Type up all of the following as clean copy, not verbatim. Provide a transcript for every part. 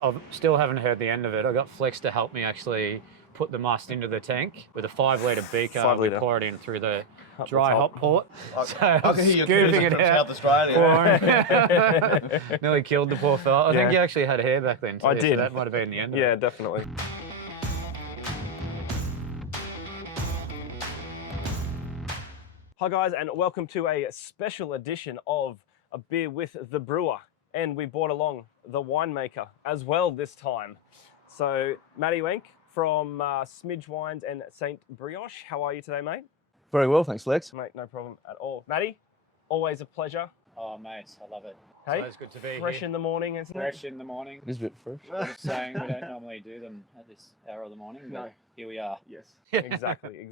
I still haven't heard the end of it. I got Flex to help me actually put the must into the tank with a 5-litre beaker. 5 litre. We pour it in through the Up dry the hop top. port. I I'm can hear you scooping it from out. South Australia. Nearly killed the poor fella. I think Yeah. you actually had hair back then too. I So did. that might have been the end of Yeah, it. definitely. Hi guys, and welcome to a special edition of A Beer with the Brewer. And we brought along the winemaker as well this time. So, Matty Wenk from Smidge Wines and St. Brioche. How are you today, mate? Very well, thanks, Lex. Mate, no problem at all. Matty, always a pleasure. Oh, mate, I love it. Hey, So it's good to be fresh here. in the morning, isn't Fresh it? in the morning. It is a bit fresh. I'm just saying we don't normally do them at this hour of the morning, but No. here we are. Yes, exactly.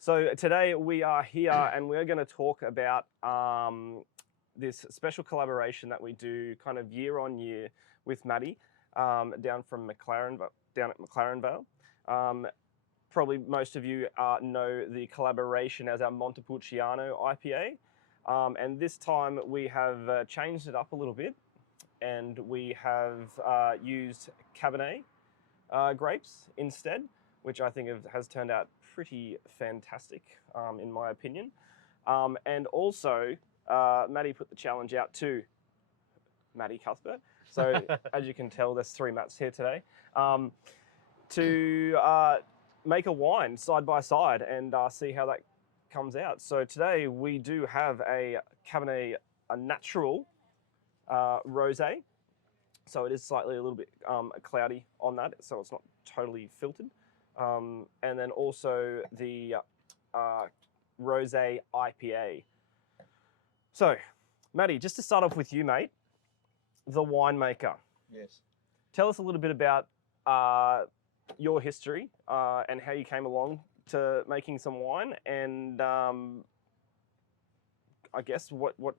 So today we are here and we're going to talk about this special collaboration that we do kind of year on year with Matty down at McLaren Vale. Probably most of you know the collaboration as our Montepulciano IPA. And this time we have changed it up a little bit and we have used Cabernet grapes instead, which I think has turned out pretty fantastic in my opinion. And also, Matty put the challenge out to Matty Cuthbert. So as you can tell, there's 3 Matts here today, to make a wine side by side and see how that comes out. So today we do have a Cabernet, a natural rosé. So it is slightly a little bit cloudy on that, so it's not totally filtered. And then also the Rosé IPA. So, Matty, just to start off with you, mate, the winemaker. Yes. Tell us a little bit about your history and how you came along to making some wine, and I guess what was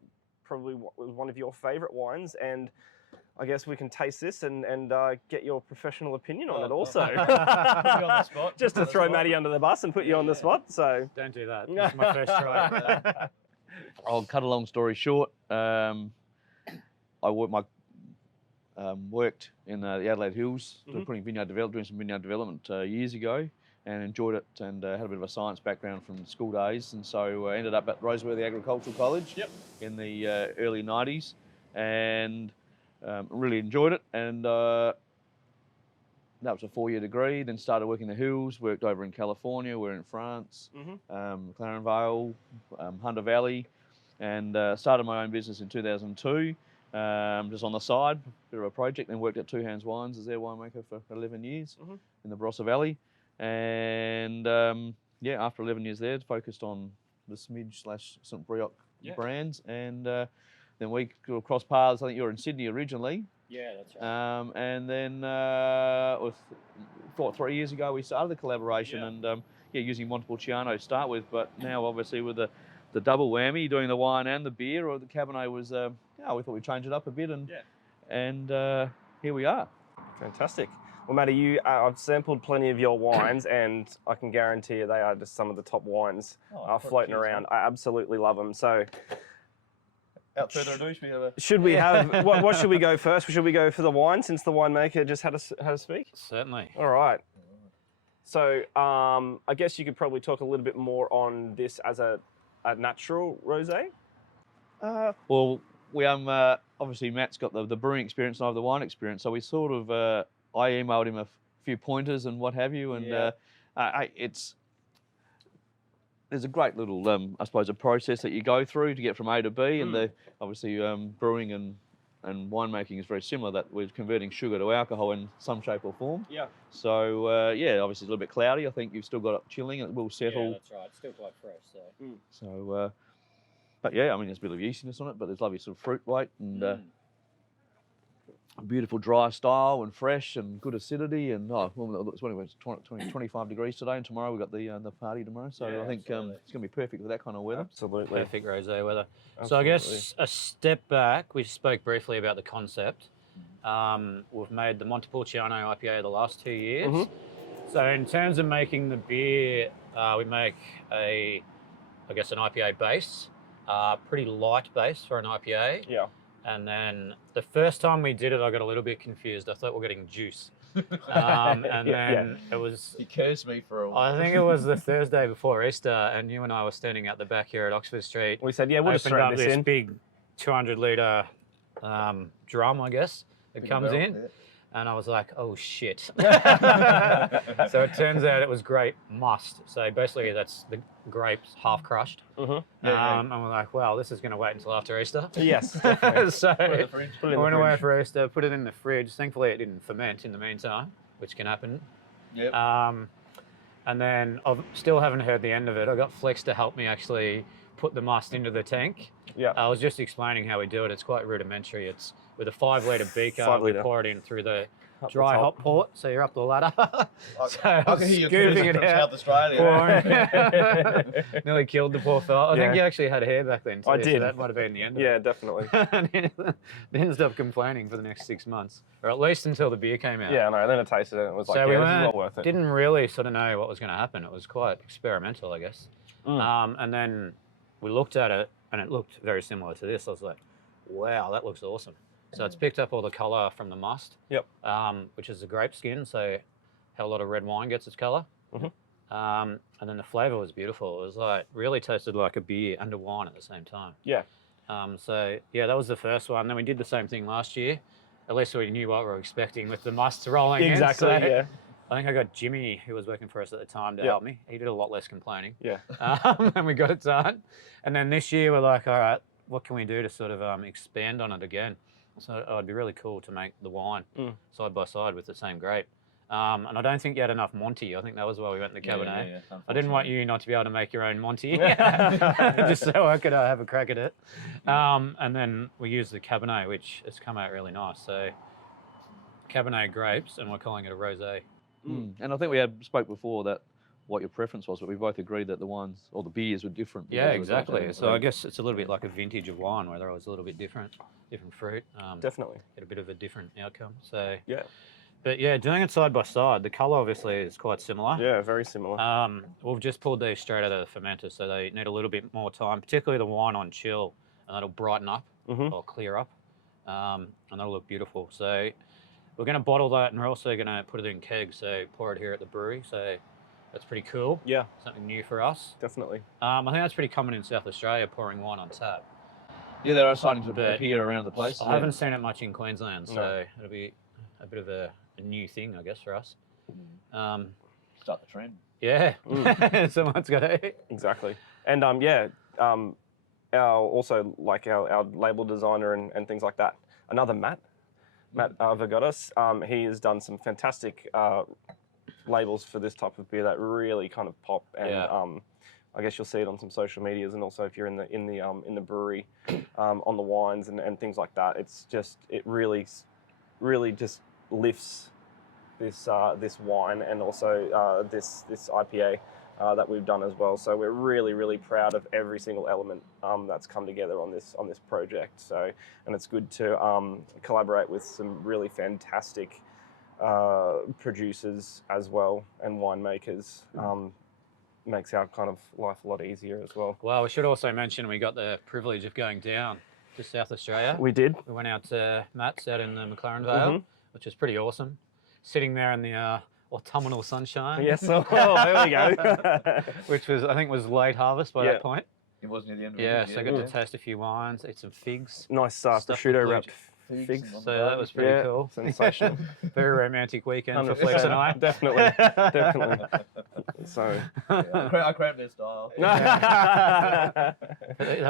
one of your favourite wines, and I guess we can taste this and get your professional opinion on it also. Put me on the spot. Just to throw Matty under the bus and put you on the spot. So Don't do that. This is my first try. I'll cut a long story short. I worked in the Adelaide Hills doing some vineyard development years ago, and enjoyed it, and had a bit of a science background from school days, and so ended up at Roseworthy Agricultural College in the early 90s, and really enjoyed it, and that was a 4-year degree. Then started working in the hills, worked over in California, we're in France, McLaren Vale, Hunter Valley, and started my own business in 2002, just on the side, bit of a project, then worked at Two Hands Wines as their winemaker for 11 years in the Barossa Valley, and after 11 years there, focused on the Smidge / St. Brioche brands, and then we crossed paths. I think you were in Sydney originally. Yeah, that's right. Um, and then 3 years ago we started the collaboration, and using Montepulciano to start with, but now obviously with the double whammy, doing the wine and the beer, or the Cabernet was, we thought we'd change it up a bit, and here we are. Fantastic. Well, Matty, I've sampled plenty of your wines, and I can guarantee you they are just some of the top wines floating around. I absolutely love them. So, Without further ado, should we have what should we go first? Should we go for the wine, since the winemaker just had to speak? Certainly. All right. So I guess you could probably talk a little bit more on this as a natural rosé. Well, we obviously Matt's got the brewing experience and I have the wine experience, so we sort of I emailed him a few pointers and what have you, and there's a great little I suppose a process that you go through to get from A to B, and obviously brewing and winemaking is very similar, that we're converting sugar to alcohol in some shape or form. Yeah. So obviously it's a little bit cloudy. I think you've still got it chilling and it will settle. Yeah, that's right. It's still quite fresh. So, but yeah, I mean, there's a bit of yeastiness on it, but there's lovely sort of fruit weight and a beautiful dry style and fresh and good acidity. And it's only 25 degrees today, and tomorrow we've got the party tomorrow. So I think it's going to be perfect for that kind of weather. Absolutely. Perfect rosé weather. Absolutely. So I guess a step back, we spoke briefly about the concept. We've made the Montepulciano IPA the last 2 years. So in terms of making the beer, we make an IPA base, pretty light base for an IPA. Yeah. And then the first time we did it, I got a little bit confused. I thought we were getting juice. And then it was... He cursed me for a while. I think it was the Thursday before Easter, and you and I were standing out the back here at Oxford Street. We said, yeah, we'll just opened throw up this this in. big 200-litre drum, I guess, that comes in. Yeah. And I was like, oh shit. So it turns out it was grape must. So basically that's the grapes half crushed. And we're like, wow, this is going to wait until after Easter. Yes, definitely. So Put it in I went the away fridge. for Easter, put it in the fridge. Thankfully it didn't ferment in the meantime, which can happen. Yep. And then I still haven't heard the end of it. I got Flex to help me actually put the must into the tank. Yeah. I was just explaining how we do it. It's quite rudimentary. It's with a 5-litre beaker. 5 We litre. pour it in through the Up the dry top. hot port, so you're up the ladder. So I was can hear you scooping it from out. South Australia. pouring. Nearly killed the poor fella. I think Yeah. you actually had hair back then too. I so did. that might have been the end of Yeah, it. definitely. Didn't stop complaining for the next 6 months, or at least until the beer came out. Yeah, no, then I tasted it and it was like, So we yeah, this is weren't- well worth it. didn't really sort of know what was going to happen. It was quite experimental, I guess. And then we looked at it, and it looked very similar to this. I was like, wow, that looks awesome. So it's picked up all the colour from the must, Yep. which is the grape skin, so how a lot of red wine gets its colour. And then the flavour was beautiful. It was like, really tasted like a beer and a wine at the same time. Yeah. So yeah, that was the first one. Then we did the same thing last year. At least we knew what we were expecting with the musts rolling in. Exactly, So yeah. I think I got Jimmy, who was working for us at the time, to Yep. help me. He did a lot less complaining. Yeah. And we got it done. And then this year we're like, all right, what can we do to sort of expand on it again? So it'd be really cool to make the wine side by side with the same grape. And I don't think you had enough Monty. I think that was why we went the Cabernet. I didn't want you not to be able to make your own Monty, just so I could have a crack at it. And then we used the Cabernet, which has come out really nice. So Cabernet grapes, and we're calling it a Rosé. And I think we had spoke before that what your preference was, but we both agreed that the wines or the beers were different. Yeah, because of exactly. that. So I guess it's a little bit like a vintage of wine, where they're always a little bit different fruit. Definitely. Get a bit of a different outcome. So Yeah. but yeah, doing it side by side, the colour obviously is quite similar. Yeah, very similar. We've just pulled these straight out of the fermenter, so they need a little bit more time, particularly the wine on chill, and that'll brighten up or clear up, and that'll look beautiful. So we're going to bottle that, and we're also going to put it in kegs, so pour it here at the brewery. So that's pretty cool. Yeah, Something new for us. definitely. I think that's pretty common in South Australia, pouring wine on tap. Yeah, there are starting to But appear around the place. I haven't seen it much in Queensland, so No. it'll be a bit of a new thing, I guess, for us. Start the trend. Yeah, someone's got to. Exactly. And our label designer and things like that. Another Matt Vagodas, he has done some fantastic labels for this type of beer that really kind of pop. And Yeah. I guess you'll see it on some social medias, and also if you're in the brewery, on the wines and things like that. It's just, it really just lifts this wine, and also this IPA that we've done as well. So we're really proud of every single element that's come together on this project. So, and it's good to collaborate with some really fantastic producers as well, and winemakers. Makes our kind of life a lot easier as well. Well, we should also mention we got the privilege of going down to South Australia. We did. We went out to Matt's out in the McLaren Vale, which was pretty awesome. Sitting there in the autumnal sunshine. Yes. Oh, there we go. Which was, I think, was late harvest by that point. It was near the end of Yeah, the so I got to taste a few wines, eat some figs. Nice Stuff with prosciutto blue wrapped figs figs. and So that was pretty cool. Sensational. Very romantic weekend for 100%. Flex and I. Definitely. So I cramped their style. That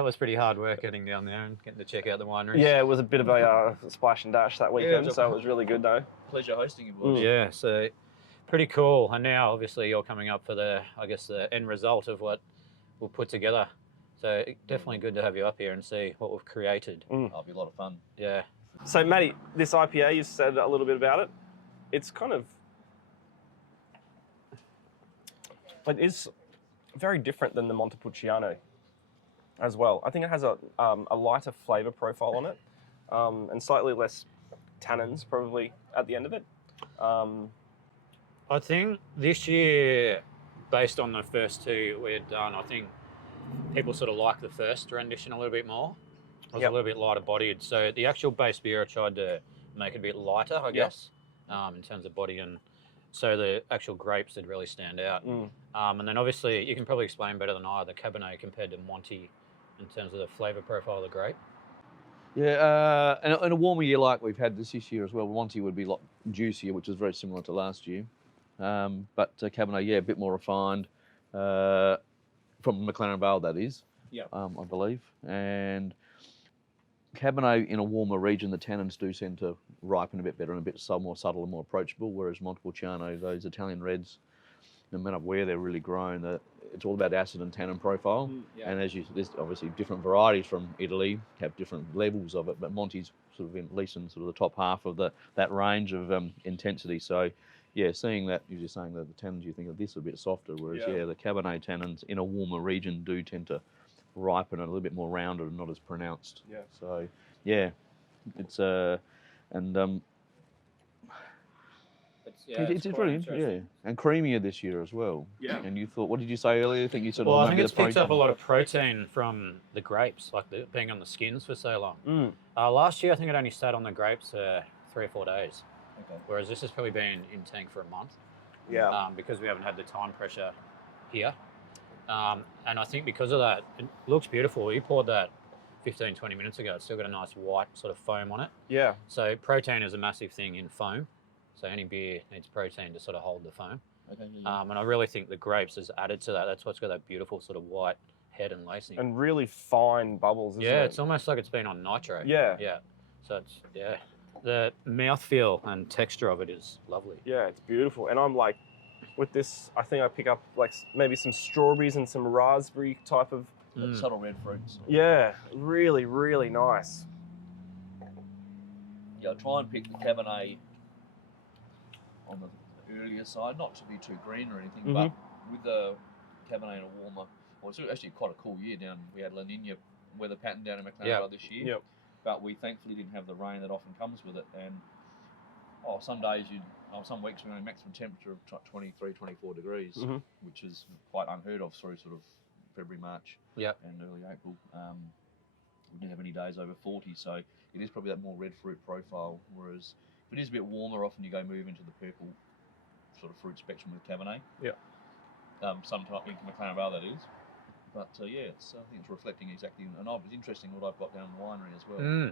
was pretty hard work getting down there and getting to check out the wineries. yeah, it was a bit of a splash and dash that weekend, so it was really good though. Pleasure hosting you, boys. Yeah, so pretty cool. And now obviously you're coming up for the end result of what we'll put together. So definitely good to have you up here and see what we've created. That'll be a lot of fun. Yeah. So Matty, this IPA, you said a little bit about it. It's kind of, it is very different than the Montepulciano as well. I think it has a lighter flavour profile on it, and slightly less tannins probably at the end of it. I think this year, based on the first two we had done, I think people sort of like the first rendition a little bit more. It was a little bit lighter bodied. So the actual base beer, I tried to make it a bit lighter, I guess, in terms of body, and so the actual grapes did really stand out. And then obviously, you can probably explain better than I, the Cabernet compared to Monty in terms of the flavour profile of the grape. Yeah, and in a warmer year like we've had this year as well, Monty would be a lot juicier, which is very similar to last year. But Cabernet, yeah, a bit more refined, from McLaren Vale, that is, I believe. And Cabernet in a warmer region, the tannins do tend to ripen a bit better and a bit more subtle and more approachable, whereas Montepulciano, those Italian reds, no matter where they're really grown, it's all about acid and tannin profile. And there's obviously different varieties from Italy, have different levels of it, but Monty's sort of at least in sort of the top half of that range of intensity. So, yeah, seeing that, you're just saying that the tannins, you think of this a bit softer, whereas, the Cabernet tannins in a warmer region do tend to ripen and a little bit more rounded and not as pronounced. So, yeah, it's it's really interesting, and creamier this year as well. And you thought, what did you say earlier? I think you said, well, I think it's picked up a lot of protein from the grapes, like being on the skins for so long. Last year, I think it only sat on the grapes 3 or 4 days, whereas this has probably been in tank for a month. Because we haven't had the time pressure here. And I think because of that, it looks beautiful. You poured that 15, 20 minutes ago. It's still got a nice white sort of foam on it. So protein is a massive thing in foam. So any beer needs protein to sort of hold the foam. And I really think the grapes has added to that. That's what's got that beautiful sort of white head and lacing. And really fine bubbles, isn't it? Yeah, it's almost like it's been on nitro. Yeah. So it's, the mouthfeel and texture of it is lovely. Yeah, it's beautiful. And I'm like, with this, I think I pick up like maybe some strawberries and some raspberry type of... subtle red fruits. Yeah, really, really nice. Yeah, I'll try and pick the Cabernet on the earlier side, not to be too green or anything, but with the Cabernet in a warmer, well, it's actually quite a cool year down. We had La Nina weather pattern down in McLaren this year, but we thankfully didn't have the rain that often comes with it. And some days some weeks we had a maximum temperature of 23, 24 degrees, which is quite unheard of through sort of February, March, and early April. We didn't have any days over 40, so it is probably that more red fruit profile, whereas if it is a bit warmer, often you move into the purple sort of fruit spectrum with Cabernet. Sometimes in McLaren Vale, that is. But I think it's reflecting exactly, and it's interesting what I've got down in the winery as well.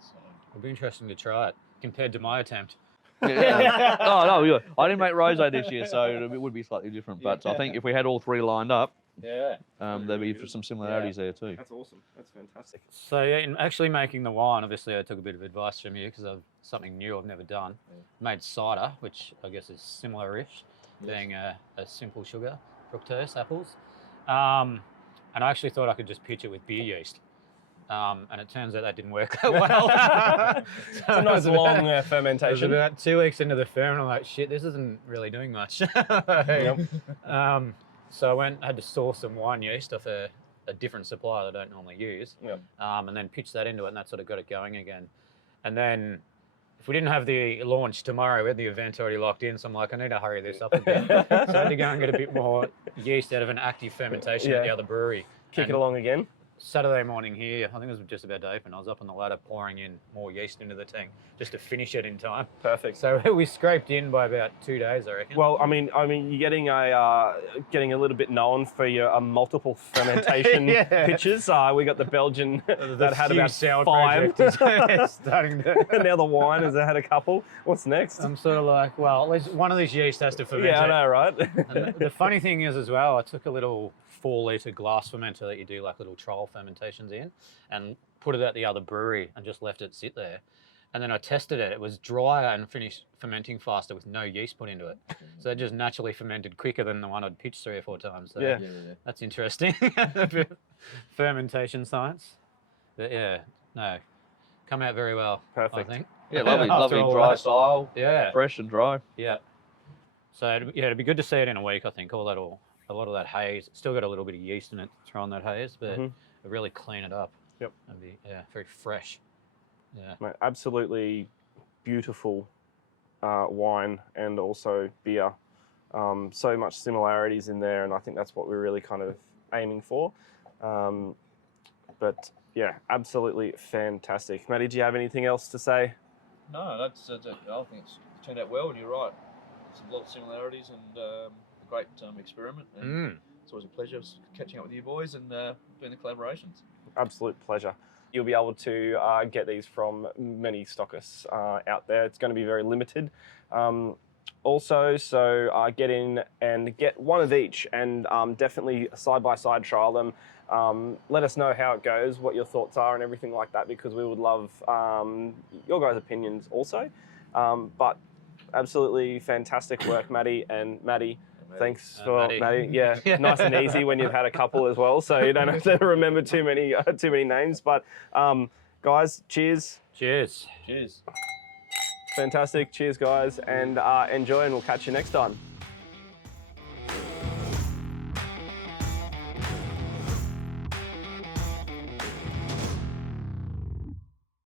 So it'll be interesting to try it compared to my attempt. Oh no, I didn't make rosé this year, so it would be slightly different. But I think if we had all three lined up, there'd be some similarities there too. That's awesome. That's fantastic. So in actually making the wine, obviously I took a bit of advice from you because of something new I've never done. Made cider, which I guess is similar-ish, being a simple sugar, fructose, apples. And I actually thought I could just pitch it with beer yeast. And it turns out that didn't work that well. It's a nice long fermentation. It was about 2 weeks into the ferment, and I'm like, shit, this isn't really doing much. So I had to source some wine yeast off a different supplier that I don't normally use, and then pitch that into it, and that sort of got it going again. And then if we didn't have the launch tomorrow, we had the event already locked in, so I'm like, I need to hurry this up a bit. So I had to go and get a bit more yeast out of an active fermentation at the other brewery. Kick it along again. Saturday morning here, I think it was just about to open, I was up on the ladder pouring in more yeast into the tank just to finish it in time. Perfect. So we scraped in by about 2 days, I reckon. Well, I mean, you're getting a little bit known for your multiple fermentation pitches. We got the Belgian that had about 5. Starting to... Now the wine has had a couple. What's next? I'm sort of like, well, at least one of these yeast has to ferment. Yeah, I know, right? And the funny thing is as well, I took a little 4-litre glass fermenter that you do like little trial fermentations in and put it at the other brewery and just left it sit there. And then I tested it. It was drier and finished fermenting faster with no yeast put into it. So it just naturally fermented quicker than the one I'd pitched 3 or 4 times. So that's interesting. Fermentation science. But come out very well. Perfect. I think. Yeah, lovely dry style. Yeah. Fresh and dry. Yeah. So it'd be good to see it in a week, I think. A lot of that haze, it's still got a little bit of yeast in it to throw on that haze, but it'll really clean it up. Yep. And be very fresh. Yeah. Mate, absolutely beautiful wine and also beer. So much similarities in there, and I think that's what we're really kind of aiming for. But Yeah, absolutely fantastic. Matty, do you have anything else to say? No, that's I think it's turned out well, and you're right. There's a lot of similarities and a great experiment. And it's always a pleasure catching up with you boys and doing the collaborations. Absolute pleasure. You'll be able to get these from many stockists out there. It's going to be very limited. Also, so get in and get one of each and definitely side-by-side trial them. Let us know how it goes, what your thoughts are and everything like that, because we would love your guys' opinions also. But absolutely fantastic work, Matty. And Matty, thanks for Matty. Yeah, nice and easy when you've had a couple as well, so you don't have to remember too many names. But guys, cheers. Cheers. Cheers. Fantastic. Cheers, guys, and enjoy, and we'll catch you next time.